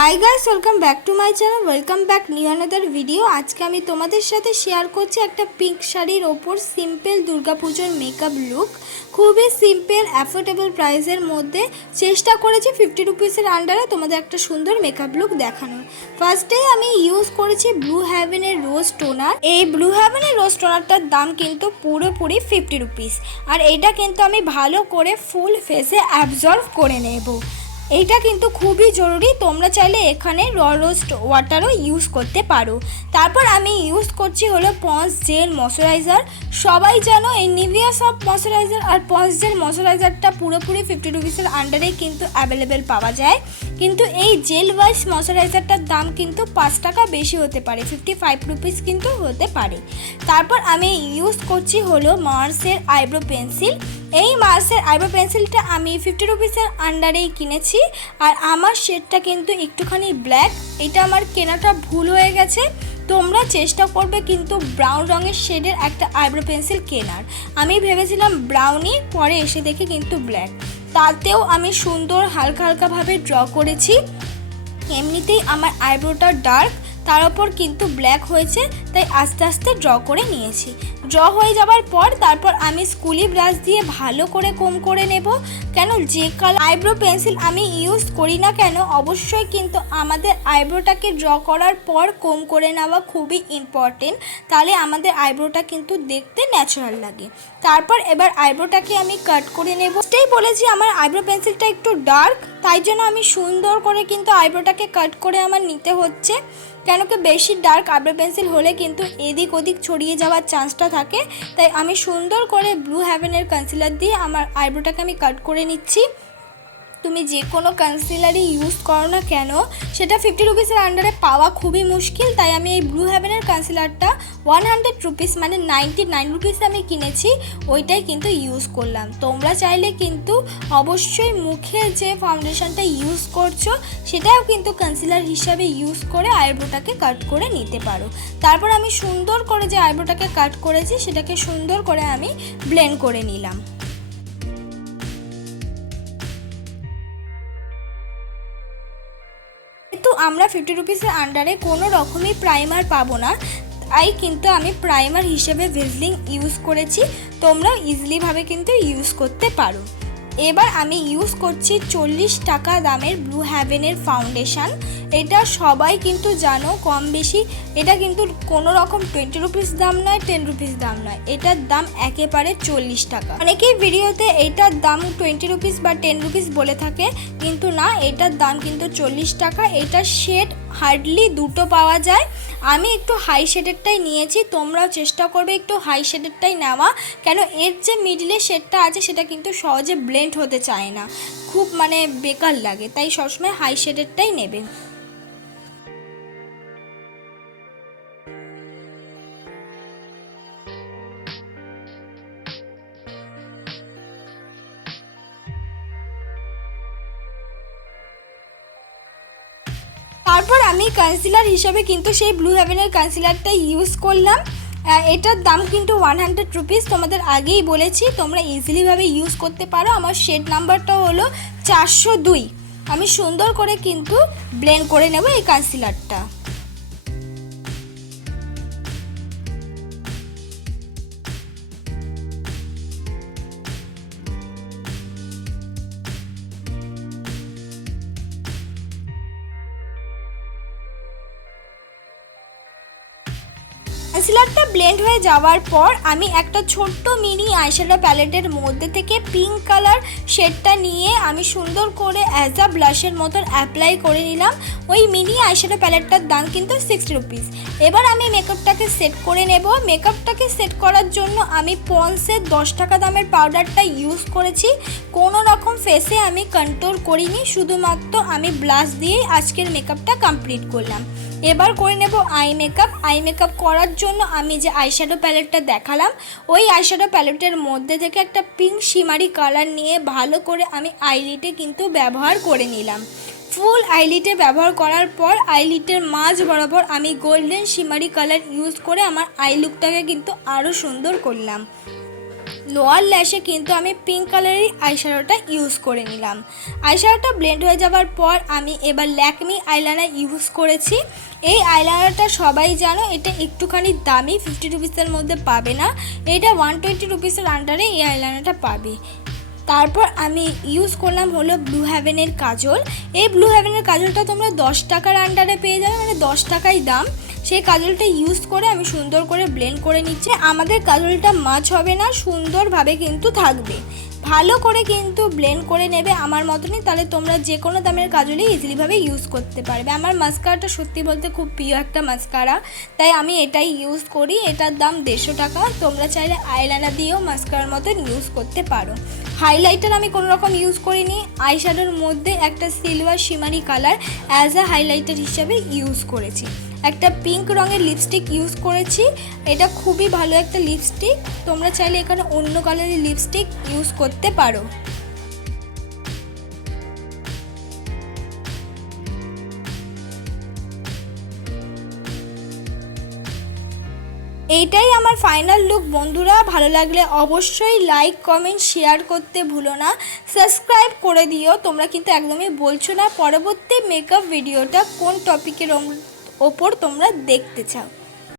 Hi guys, welcome back to my channel. Welcome back new another video. আজকে আমি তোমাদের সাথে শেয়ার করছি একটা পিঙ্ক শাড়ির ওপর সিম্পল দুর্গাপুজোর মেকআপ লুক। খুবই সিম্পল অ্যাফোর্ডেবল প্রাইসের মধ্যে চেষ্টা করেছি 50 রুপিসের আন্ডারে তোমাদের একটা সুন্দর মেকআপ লুক দেখানোর। ফার্স্টেই আমি ইউজ করেছি ব্লু হেভেনের রোজ টোনার। এই ব্লু হেভেনের রোজ টোনারটার দাম কিন্তু পুরোপুরি 50 রুপিস, আর এটা কিন্তু আমি ভালো করে ফুল ফেসে অ্যাবজর্ব করে নেব। এইটা কিন্তু খুবই জরুরি। তোমরা চাইলে এখানে রোস্ট ওয়াটারও ইউজ করতে পারো। তারপর আমি ইউজ করছি হলো পন্স জেল ময়শ্চারাইজার। সবাই জানো এই নিভিয়া সফট ময়শ্চারাইজার আর পন্স জেল ময়শ্চারাইজারটা পুরোপুরি 50 রুপিসের আন্ডারেই কিন্তু অ্যাভেলেবেল পাওয়া যায়, কিন্তু এই জেল ওয়াইজ ময়শ্চারাইজারটার দাম কিন্তু 5 টাকা বেশি হতে পারে, 55 রুপিস কিন্তু হতে পারে। তারপর আমি ইউজ করছি হলো মার্সের আইব্রো পেন্সিল। এই মার্সের আইব্রো পেন্সিলটা আমি 50 রুপিসের আন্ডারেই কিনেছি, আর আমার শেডটা কিন্তু একটুখানি ব্ল্যাক। এটা আমার কেনাটা ভুল হয়ে গেছে। তোমরা চেষ্টা করবে কিন্তু ব্রাউন রঙের শেডের একটা আইব্রো পেন্সিল কেনার। আমি ভেবেছিলাম ব্রাউনই, পরে এসে দেখে কিন্তু ব্ল্যাক। তাতেও আমি সুন্দর হালকা হালকাভাবে ড্র করেছি। এমনিতেই আমার আইব্রোটা ডার্ক, তার ওপর কিন্তু ব্ল্যাক হয়েছে, তাই আস্তে আস্তে ড্র করে নিয়েছি। ড্র হয়ে যাবার পর তারপর আমি স্কুলি ব্রাশ দিয়ে ভালো করে কোম করে নেব। কেন যে কালার আইব্রো পেন্সিল আমি ইউজ করি না কেন, অবশ্যই কিন্তু আমাদের আইব্রোটাকে ড্র করার পর কোম করে নেওয়া খুবই ইম্পর্টেন্ট, তাহলে আমাদের আইব্রোটা কিন্তু দেখতে ন্যাচারাল লাগে। তারপর এবার আইব্রোটাকে আমি কাট করে নেব। এটাই বলেছি আমার আইব্রো পেন্সিলটা একটু ডার্ক, তাই জন্য আমি সুন্দর করে কিন্তু আইব্রোটাকে কাট করে আমার নিতে হচ্ছে। কেন কি বেশি ডার্ক আইব্রো পেন্সিল হলে কিন্তু এদিক ওদিক ছড়িয়ে যাওয়ার চান্সটা থাকে, তাই আমি সুন্দর করে ব্লু হেভেনের কনসিলার দিয়ে আমার আইব্রোটাকে আমি কাট করে নিচ্ছি। তুমি যে কোনো কনসিলারই ইউজ করো না কেন, সেটা 50 রুপিসের আন্ডারে পাওয়া খুবই মুশকিল, তাই আমি এই ব্লু হেভেনের কনসিলারটা 100 রুপিস মানে 99 রুপিসে আমি কিনেছি, ওইটাই কিন্তু ইউজ করলাম। তোমরা চাইলে কিন্তু অবশ্যই মুখে যে ফাউন্ডেশনটা ইউজ করছো সেটাও কিন্তু কনসিলার হিসাবে ইউজ করে আইব্রোটাকে কাট করে নিতে পারো। তারপর আমি সুন্দর করে যে আইব্রোটাকে কাট করেছি সেটাকে সুন্দর করে আমি ব্লেন্ড করে নিলাম। কিন্তু আমরা 50 রুপিসের আন্ডারে কোনো রকমই প্রাইমার পাবো না, তাই কিন্তু আমি প্রাইমার হিসেবে ভেজলিং ইউজ করেছি। তোমরা ইজিলিভাবে কিন্তু ইউজ করতে পারো। এবার আমি ইউজ করছি 40 টাকা দামের ব্লু হেভেনের ফাউন্ডেশন। এটা সবাই কিন্তু জানো কম বেশি, এটা কিন্তু কোনো রকম 20 রুপিস দাম নয়, 10 রুপিস দাম নয়, এটার দাম একেবারে 40 টাকা। অনেকেই ভিডিওতে এইটার দাম 20 রুপিস বা 10 রুপিস বলে থাকে, কিন্তু না, এটার দাম কিন্তু 40 টাকা। এটা শেড হার্ডলি দুটো পাওয়া যায়। আমি একটু হাই শেডেরটাই নিয়েছি, তোমরাও চেষ্টা করবে একটু হাই শেডেরটাই নেওয়া। কেন এর যে মিডলে শেডটা আছে সেটা কিন্তু সহজে ব্লেন্ড হতে চায় না, খুব বেকার লাগে, তাই সবসময় হাই শেডেরটাই নেবে। তারপর আমি কনসিলার হিসেবে কিন্তু সেই ব্লু হেভেনের কনসিলারটা ইউজ করলাম। এটার দাম কিন্তু 100 রুপিস, তোমাদের আগেই বলেছি, তোমরা ইজিলিভাবে ইউজ করতে পারো। আমার শেড নাম্বারটা হলো 402। আমি সুন্দর করে কিন্তু ব্লেন্ড করে নেব এই কনসিলারটা। কনসিলারটা ব্লেন্ড হয়ে যাওয়ার পর আমি একটা ছোট্ট মিনি আইশ্যাডো প্যালেটের মধ্যে থেকে পিঙ্ক কালার শেডটা নিয়ে আমি সুন্দর করে অ্যাজ আ ব্লাশের মতন অ্যাপ্লাই করে নিলাম। ওই মিনি আইশ্যাডো প্যালেটটার দাম কিন্তু 60 রুপিস। এবার আমি মেকআপটাকে সেট করে নেব। মেকআপটাকে সেট করার জন্য আমি পন্সের 10 টাকা দামের পাউডারটা ইউজ করেছি। কোনো রকম ফেসে আমি কন্ট্রোল করিনি, শুধুমাত্র আমি ব্লাশ দিয়েই আজকের মেকআপটা কমপ্লিট করলাম। এবার করে নেব আই মেকআপ। আই মেকআপ করার জন্য আমি যে আইশ্যাডো প্যালেটটা দেখালাম, ওই আইশ্যাডো প্যালেটের মধ্যে থেকে একটা পিঙ্ক শিমারি কালার নিয়ে ভালো করে আমি আইলিটে কিন্তু ব্যবহার করে নিলাম। ফুল আইলিটে ব্যবহার করার পর আইলিটের মাঝ বরাবর আমি গোল্ডেন শিমারি কালার ইউজ করে আমার আই লুকটাকে কিন্তু আরও সুন্দর করলাম। লোয়ার ল্যাশে কিন্তু আমি পিঙ্ক কালারের আইশ্যাডোটা ইউজ করে নিলাম। আইশ্যাডোটা ব্লেন্ড হয়ে যাওয়ার পর আমি এবার ল্যাকমি আইলাইনার ইউজ করেছি। এই আইলাইনারটা সবাই জানো, এটা একটুখানি দামি, 50 রুপিসের মধ্যে পাবে না, এটা 120 রুপিসের আন্ডারে এই আইলাইনারটা পাবে। তারপর আমি ইউজ করলাম হলো ব্লু হেভেনের কাজল। এই ব্লু হেভেনের কাজলটা তোমরা 10 টাকার আন্ডারে পেয়ে যাবে, মানে 10 টাকাই দাম। সেই কাজলটা ইউজ করে আমি সুন্দর করে ব্লেন্ড করে নিচ্ছি। আমাদের কাজলটা মাছ হবে না, সুন্দরভাবে কিন্তু থাকবে। ভালো করে কিন্তু ব্লেন্ড করে নেবে আমার মতনই, তাহলে তোমরা যে কোনো দামের কাজলই ইজিলিভাবে ইউজ করতে পারবে। আমার মাস্কারাটা সত্যি বলতে খুব প্রিয় একটা মাস্কারা, তাই আমি এটাই ইউজ করি। এটার দাম 150 টাকা। তোমরা চাইলে আইলাইনার দিয়েও মাস্কারার মতন ইউজ করতে পারো। হাইলাইটার আমি কোনো রকম ইউজ করিনি, আইশ্যাডোর মধ্যে একটা silver শিমারি colour as a highlighter হিসাবে ইউজ করেছি। একটা পিঙ্ক রঙের লিপস্টিক ইউজ করেছি, এটা খুবই ভালো একটা লিপস্টিক। তোমরা চাইলে এখানে অন্য কালারের লিপস্টিক ইউজ করতে পারো। এইটাই আমার ফাইনাল লুক বন্ধুরা। ভালো লাগলে অবশ্যই লাইক, কমেন্ট, শেয়ার করতে ভুলো না। সাবস্ক্রাইব করে দিও। তোমরা কিন্তু একদমই বলছো না পরবর্তী মেকআপ ভিডিওটা কোন টপিকের ওপর তোমরা দেখতে চাও।